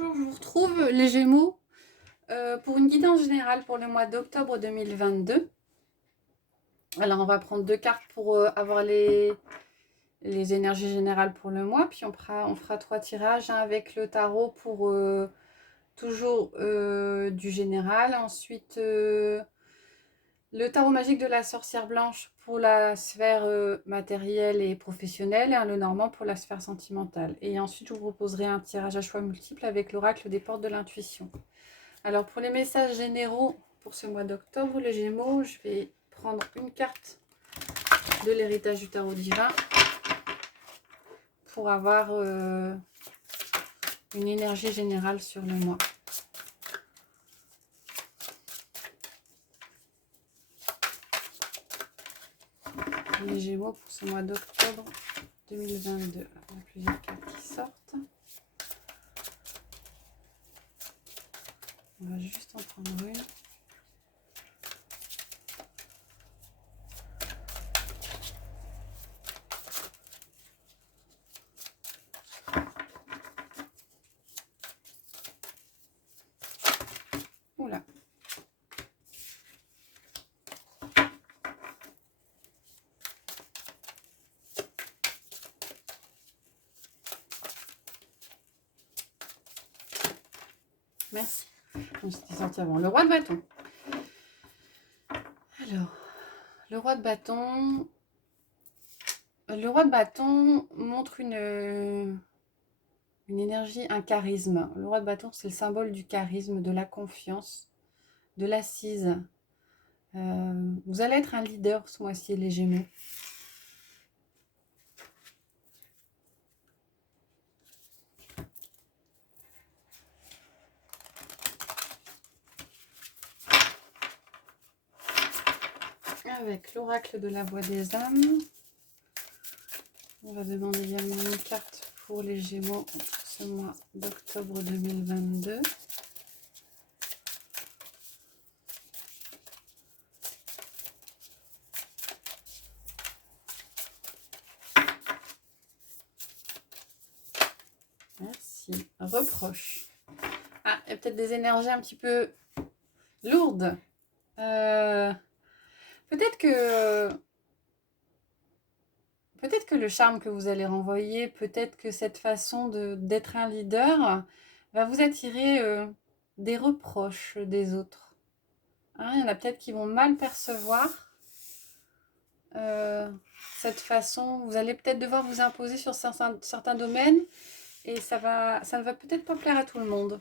Bonjour, je vous retrouve les Gémeaux pour une guidance générale pour le mois d'octobre 2022. Alors on va prendre deux cartes pour avoir les énergies générales pour le mois, puis on fera trois tirages, un avec le tarot pour toujours du général, ensuite le tarot magique de la sorcière blanche pour la sphère matérielle et professionnelle, et un Lenormand pour la sphère sentimentale. Et ensuite, je vous proposerai un tirage à choix multiple avec l'oracle des portes de l'intuition. Alors, pour les messages généraux pour ce mois d'octobre, les Gémeaux, je vais prendre une carte de l'héritage du tarot divin pour avoir une énergie générale sur le mois. Les Gémeaux pour ce mois d'octobre 2022. Il y a plusieurs cartes qui sortent. On va juste en prendre une. Oula. Merci. Donc, c'était sorti avant. Le roi de bâton. Alors, le roi de bâton. Le roi de bâton montre une énergie, un charisme. Le roi de bâton, c'est le symbole du charisme, de la confiance, de l'assise. Vous allez être un leader ce mois-ci, les Gémeaux. Avec l'oracle de la voix des âmes, on va demander également une carte pour les Gémeaux pour ce mois d'octobre 2022. Merci. Reproche. Ah, il y a peut-être des énergies un petit peu lourdes. Peut-être que le charme que vous allez renvoyer, peut-être que cette façon d'être un leader va vous attirer des reproches des autres. Hein, il y en a peut-être qui vont mal percevoir cette façon. Vous allez peut-être devoir vous imposer sur certains domaines et ça ne va peut-être pas plaire à tout le monde.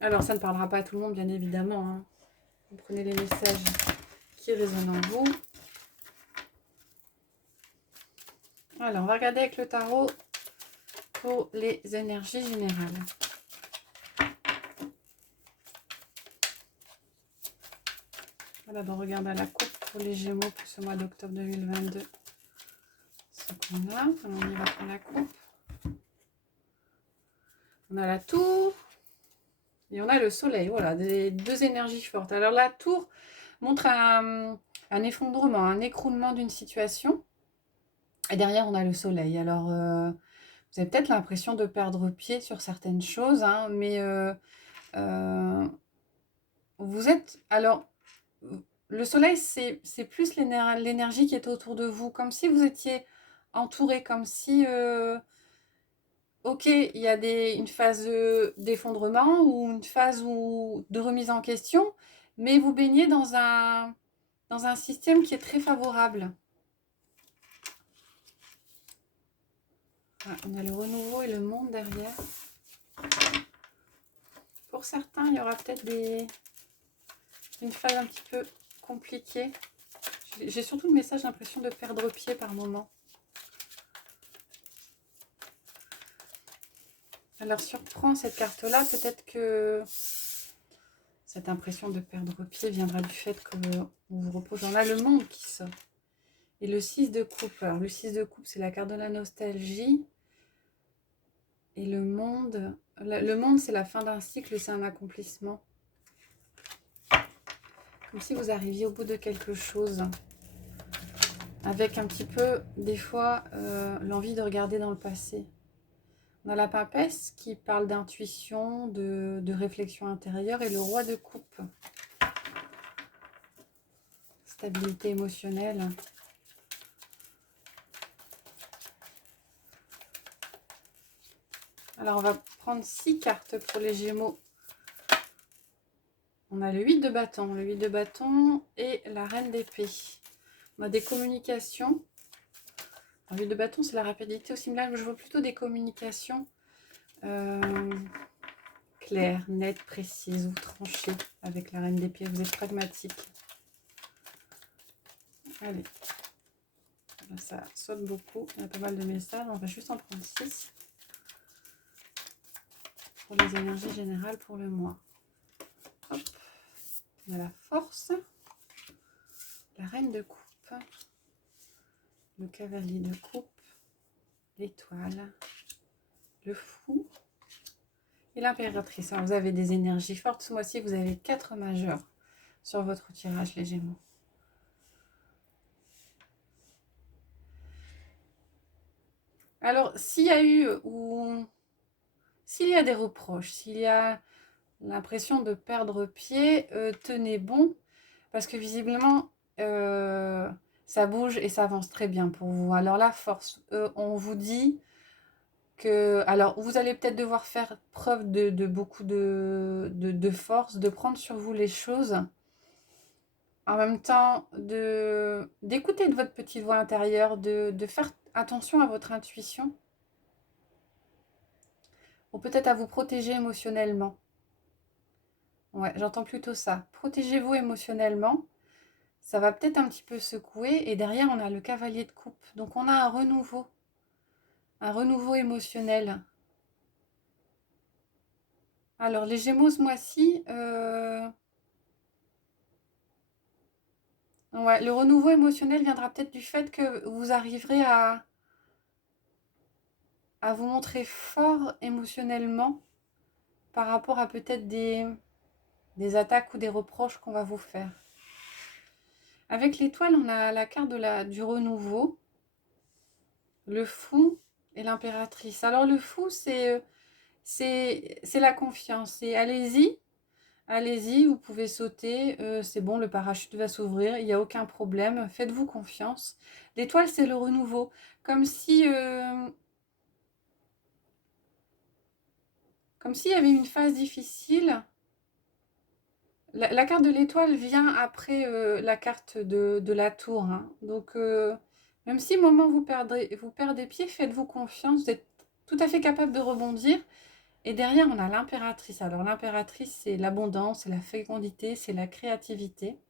Alors, ça ne parlera pas à tout le monde, bien évidemment. Hein. Vous prenez les messages qui résonnent en vous. Alors, on va regarder avec le tarot pour les énergies générales. Voilà, on regarde à la coupe pour les Gémeaux pour ce mois d'octobre 2022. Ce qu'on a. Alors, on y va pour la coupe. On a la tour et on a le soleil. Voilà, des deux énergies fortes. Alors, la tour montre un effondrement, un écroulement d'une situation. Et derrière, on a le soleil. Alors, vous avez peut-être l'impression de perdre pied sur certaines choses, hein, mais vous êtes... Alors, le soleil, c'est plus l'énergie qui est autour de vous, comme si vous étiez entouré, comme si, ok, il y a une phase d'effondrement ou une phase de remise en question, mais vous baignez dans un système qui est très favorable. Voilà, on a le renouveau et le monde derrière. Pour certains, il y aura peut-être une phase un petit peu compliquée. J'ai surtout le message, l'impression de perdre pied par moment. Alors, surprend cette carte-là, peut-être que cette impression de perdre pied viendra du fait qu'on vous repose. On a le monde qui sort. Et le 6 de coupe. Alors, le 6 de coupe, c'est la carte de la nostalgie. Et le monde, c'est la fin d'un cycle, c'est un accomplissement. Comme si vous arriviez au bout de quelque chose. Avec un petit peu, des fois, l'envie de regarder dans le passé. On a la papesse qui parle d'intuition, de réflexion intérieure et le roi de coupe. Stabilité émotionnelle. Alors, on va prendre 6 cartes pour les Gémeaux. On a le 8 de bâton, le 8 de bâton et la reine d'épée. On a des communications. Le 8 de bâton, c'est la rapidité aussi, mais là, je vois plutôt des communications claires, nettes, précises ou tranchées avec la reine d'épée. Vous êtes pragmatique. Allez. Ça saute beaucoup. Il y a pas mal de messages. On va juste en prendre 6 pour les énergies générales pour le mois. Hop. On a la force, la reine de coupe, le cavalier de coupe, l'étoile, le fou et l'impératrice. Alors, vous avez des énergies fortes ce mois-ci. Vous avez 4 majeurs sur votre tirage, les Gémeaux. Alors, s'il y a eu ou s'il y a des reproches, s'il y a l'impression de perdre pied, tenez bon, parce que visiblement, ça bouge et ça avance très bien pour vous. Alors la force, on vous dit que... Alors, vous allez peut-être devoir faire preuve de beaucoup de force, de prendre sur vous les choses. En même temps, d'écouter de votre petite voix intérieure, de faire attention à votre intuition. Ou peut-être à vous protéger émotionnellement. Ouais, j'entends plutôt ça. Protégez-vous émotionnellement. Ça va peut-être un petit peu secouer. Et derrière, on a le cavalier de coupe. Donc, on a un renouveau émotionnel. Alors, les Gémeaux ce mois-ci, ouais, le renouveau émotionnel viendra peut-être du fait que vous arriverez à vous montrer fort émotionnellement par rapport à peut-être des attaques ou des reproches qu'on va vous faire. Avec l'étoile, on a la carte du renouveau, le fou et l'impératrice. Alors le fou, c'est la confiance. C'est allez-y, allez-y, vous pouvez sauter, c'est bon, le parachute va s'ouvrir, il n'y a aucun problème, faites-vous confiance. L'étoile, c'est le renouveau, comme si... comme s'il y avait une phase difficile. La carte de l'étoile vient après la carte de la tour. Hein. Donc, même si au moment où vous perdez pied, faites-vous confiance. Vous êtes tout à fait capable de rebondir. Et derrière, on a l'impératrice. Alors, l'impératrice, c'est l'abondance, c'est la fécondité, c'est la créativité.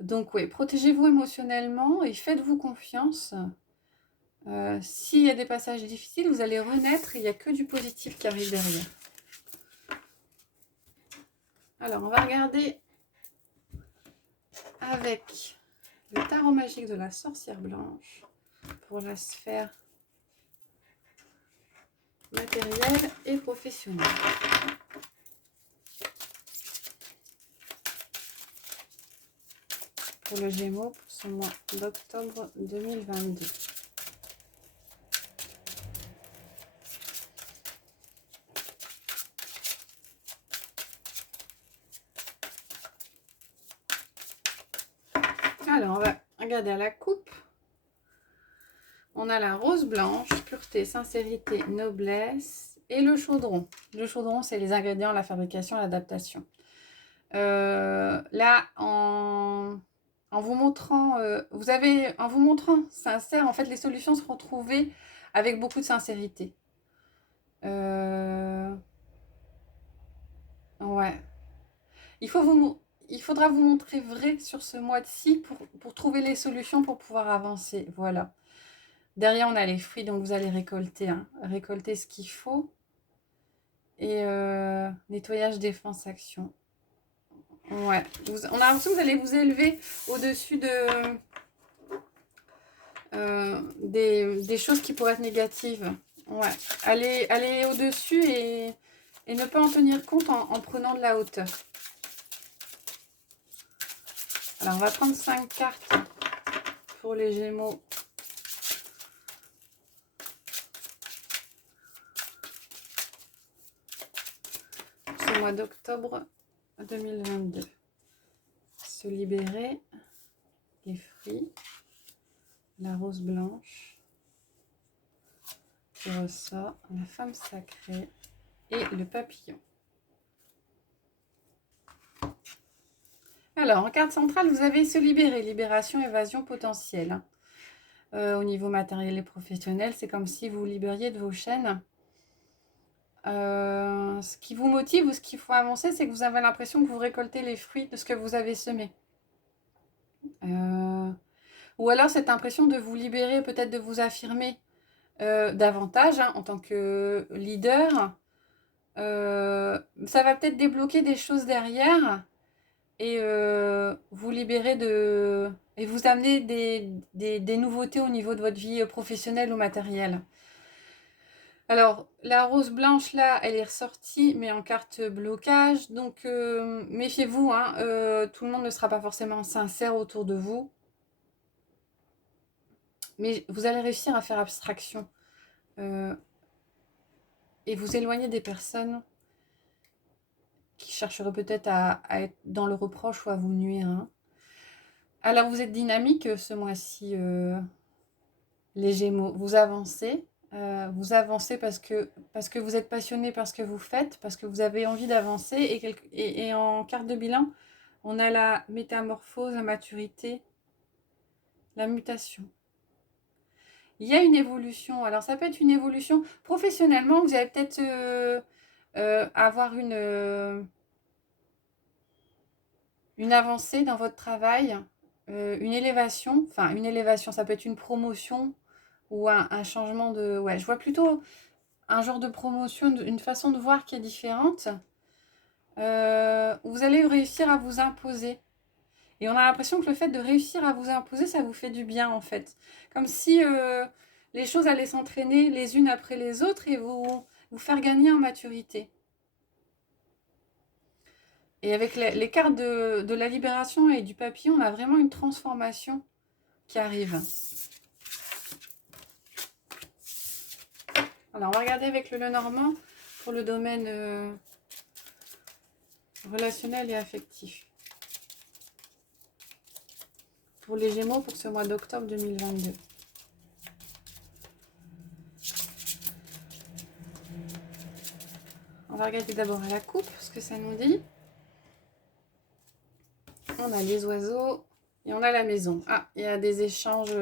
Donc, oui, protégez-vous émotionnellement et faites-vous confiance. S'il y a des passages difficiles, vous allez renaître. Il n'y a que du positif qui arrive derrière. Alors, on va regarder avec le tarot magique de la sorcière blanche pour la sphère matérielle et professionnelle. Pour le Gémeaux, pour ce mois d'octobre 2022. Alors, on va regarder à la coupe. On a la rose blanche, pureté, sincérité, noblesse et le chaudron. Le chaudron, c'est les ingrédients, la fabrication, l'adaptation. Là, en vous montrant, en vous montrant sincère, en fait, les solutions seront trouvées avec beaucoup de sincérité. Ouais. Il faudra vous montrer vrai sur ce mois-ci pour trouver les solutions pour pouvoir avancer. Voilà. Derrière, on a les fruits, donc vous allez récolter. Hein. Récolter ce qu'il faut. Et nettoyage, défense, action. Ouais. On a l'impression que vous allez vous élever au-dessus des choses qui pourraient être négatives. Ouais. Aller au-dessus et ne pas en tenir compte en prenant de la hauteur. Alors, on va prendre 5 cartes pour les Gémeaux ce mois d'octobre 2022. Se libérer, les fruits, la rose blanche qui ressort, la femme sacrée et le papillon. Alors, en carte centrale, vous avez se libérer, libération, évasion potentielle. Au niveau matériel et professionnel, c'est comme si vous vous libériez de vos chaînes. Ce qui vous motive ou ce qu'il faut avancer, c'est que vous avez l'impression que vous récoltez les fruits de ce que vous avez semé. Ou alors cette impression de vous libérer, peut-être de vous affirmer davantage en tant que leader. Ça va peut-être débloquer des choses derrière et vous libérer de... et vous amener des nouveautés au niveau de votre vie professionnelle ou matérielle. Alors, la rose blanche, là, elle est ressortie, mais en carte blocage. Donc, méfiez-vous, tout le monde ne sera pas forcément sincère autour de vous. Mais vous allez réussir à faire abstraction. Et vous éloigner des personnes qui chercheraient peut-être à être dans le reproche ou à vous nuire. Alors, vous êtes dynamique ce mois-ci, les Gémeaux. Vous avancez. Vous avancez parce que vous êtes passionné par ce que vous faites, parce que vous avez envie d'avancer. Et en carte de bilan, on a la métamorphose, la maturité, la mutation. Il y a une évolution. Alors, ça peut être une évolution professionnellement. Vous allez peut-être avoir une avancée dans votre travail, une élévation. Enfin, une élévation, ça peut être une promotion ou un changement de... Ouais, je vois plutôt un genre de promotion, une façon de voir qui est différente. Vous allez réussir à vous imposer. Et on a l'impression que le fait de réussir à vous imposer, ça vous fait du bien en fait. Comme si les choses allaient s'entraîner les unes après les autres et vous faire gagner en maturité. Et avec les cartes de la libération et du papillon, on a vraiment une transformation qui arrive. Alors, on va regarder avec le Lenormand pour le domaine relationnel et affectif. Pour les Gémeaux pour ce mois d'octobre 2022. On va regarder d'abord à la coupe ce que ça nous dit. On a les oiseaux et on a la maison. Ah, il y a des échanges.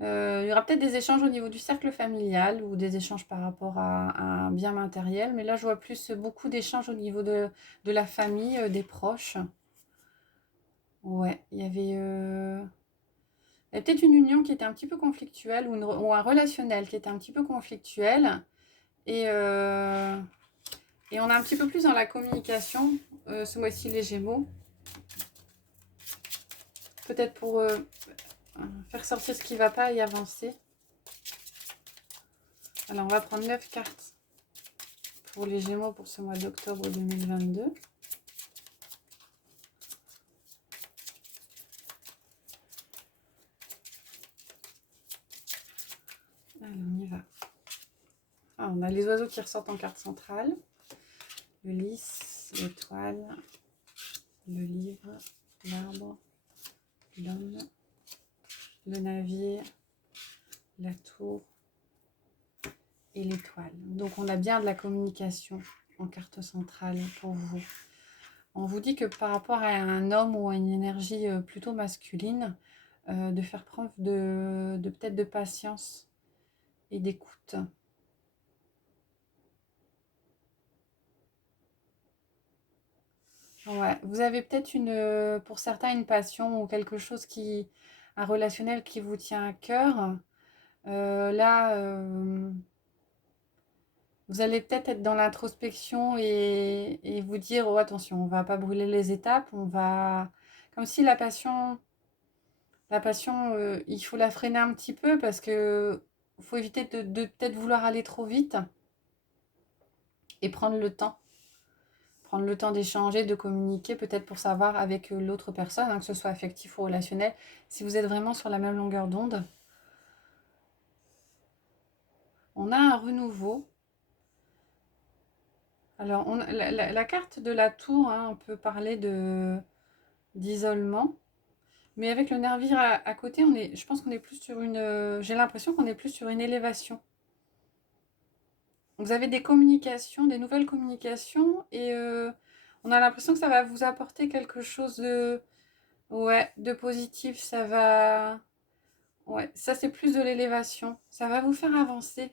Il y aura peut-être des échanges au niveau du cercle familial ou des échanges par rapport à un bien matériel. Mais là, je vois plus beaucoup d'échanges au niveau de la famille, des proches. Ouais, il y avait peut-être une union qui était un petit peu conflictuelle ou un relationnel qui était un petit peu conflictuel. Et on est un petit peu plus dans la communication ce mois-ci, les Gémeaux. Peut-être pour faire sortir ce qui ne va pas et avancer. Alors, on va prendre 9 cartes pour les Gémeaux pour ce mois d'octobre 2022. Alors, on y va. Ah, on a les oiseaux qui ressortent en carte centrale. Le lys, l'étoile, le livre, l'arbre, l'homme, le navire, la tour et l'étoile. Donc, on a bien de la communication en carte centrale pour vous. On vous dit que par rapport à un homme ou à une énergie plutôt masculine, de faire preuve de peut-être de patience et d'écoute. Ouais, vous avez peut-être pour certains une passion ou quelque chose un relationnel qui vous tient à cœur. Là, vous allez peut-être être dans l'introspection et vous dire, oh attention, on va pas brûler les étapes, comme si la passion, il faut la freiner un petit peu parce que faut éviter de peut-être vouloir aller trop vite et prendre le temps. Prendre le temps d'échanger, de communiquer, peut-être pour savoir avec l'autre personne, que ce soit affectif ou relationnel, si vous êtes vraiment sur la même longueur d'onde. On a un renouveau. Alors, la carte de la tour, hein, on peut parler d'isolement. Mais avec le nervire à côté, je pense qu'on est plus sur une... j'ai l'impression qu'on est plus sur une élévation. Vous avez des communications, des nouvelles communications, et on a l'impression que ça va vous apporter quelque chose ouais, de positif. Ça va... Ouais, ça c'est plus de l'élévation. Ça va vous faire avancer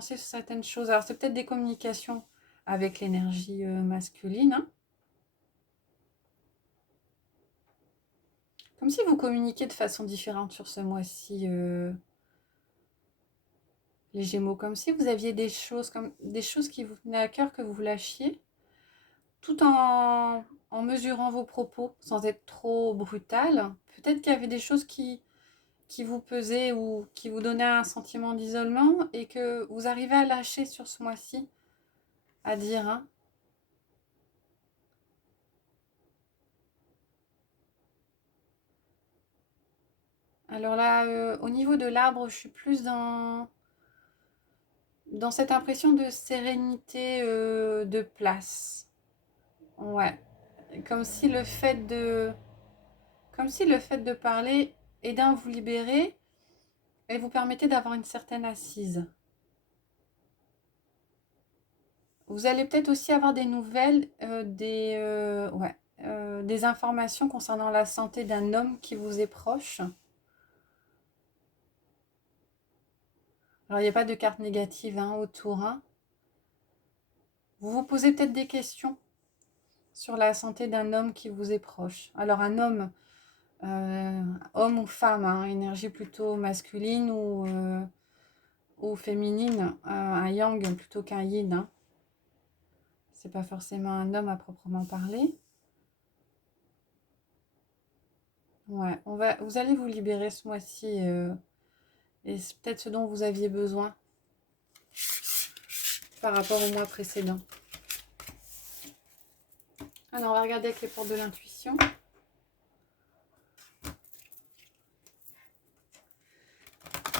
sur certaines choses. Alors c'est peut-être des communications avec l'énergie masculine, hein. Comme si vous communiquiez de façon différente sur ce mois-ci, les Gémeaux. Comme si vous aviez des choses qui vous tenaient à cœur que vous lâchiez, tout en mesurant vos propos, sans être trop brutal. Peut-être qu'il y avait des choses qui vous pesaient ou qui vous donnaient un sentiment d'isolement et que vous arrivez à lâcher sur ce mois-ci, à dire, hein. Alors là, au niveau de l'arbre, je suis plus dans cette impression de sérénité, de place. Ouais. Comme si le fait de, comme si le fait de parler et d'un vous libérer et vous permettait d'avoir une certaine assise. Vous allez peut-être aussi avoir des nouvelles, des informations concernant la santé d'un homme qui vous est proche. Alors, il n'y a pas de carte négative, hein, autour, hein. Vous vous posez peut-être des questions sur la santé d'un homme qui vous est proche. Alors, un homme, homme ou femme, hein, énergie plutôt masculine ou féminine, un yang plutôt qu'un yin, hein. C'est pas forcément un homme à proprement parler. Ouais, vous allez vous libérer ce mois-ci, et c'est peut-être ce dont vous aviez besoin par rapport au mois précédent. Alors, on va regarder avec les portes de l'intuition.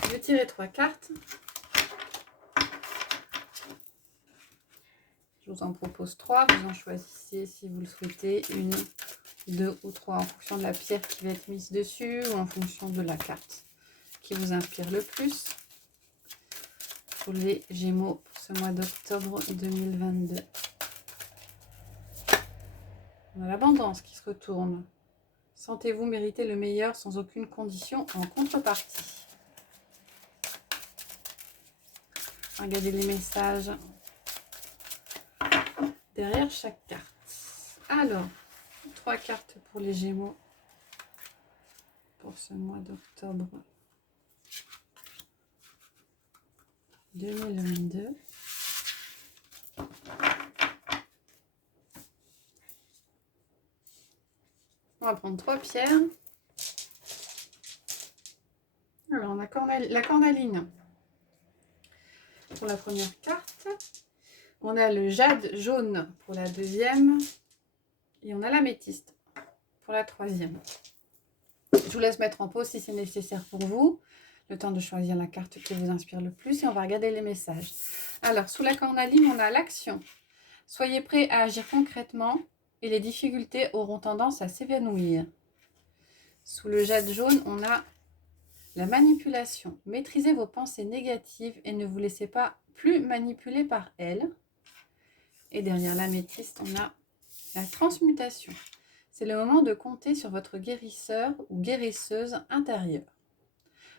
Je vais tirer 3 cartes. Je vous en propose 3. Vous en choisissez si vous le souhaitez, 1, 2 ou 3 en fonction de la pierre qui va être mise dessus ou en fonction de la carte qui vous inspire le plus. Pour les Gémeaux pour ce mois d'octobre 2022. On a l'abondance qui se retourne. Sentez-vous mériter le meilleur sans aucune condition en contrepartie. Regardez les messages derrière chaque carte. Alors, 3 cartes pour les Gémeaux pour ce mois d'octobre 2022. On va prendre 3 pierres. Alors, on a la cornaline pour la première carte. On a le jade jaune pour la deuxième. Et on a l'améthyste pour la troisième. Je vous laisse mettre en pause si c'est nécessaire pour vous. Le temps de choisir la carte qui vous inspire le plus. Et on va regarder les messages. Alors, sous la cornaline, on a l'action. Soyez prêts à agir concrètement et les difficultés auront tendance à s'évanouir. Sous le jade jaune, on a la manipulation. Maîtrisez vos pensées négatives et ne vous laissez pas plus manipuler par elles. Et derrière l'améthyste, on a la transmutation. C'est le moment de compter sur votre guérisseur ou guérisseuse intérieure.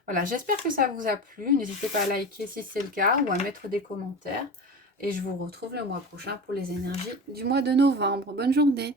Voilà, j'espère que ça vous a plu. N'hésitez pas à liker si c'est le cas ou à mettre des commentaires. Et je vous retrouve le mois prochain pour les énergies du mois de novembre. Bonne journée!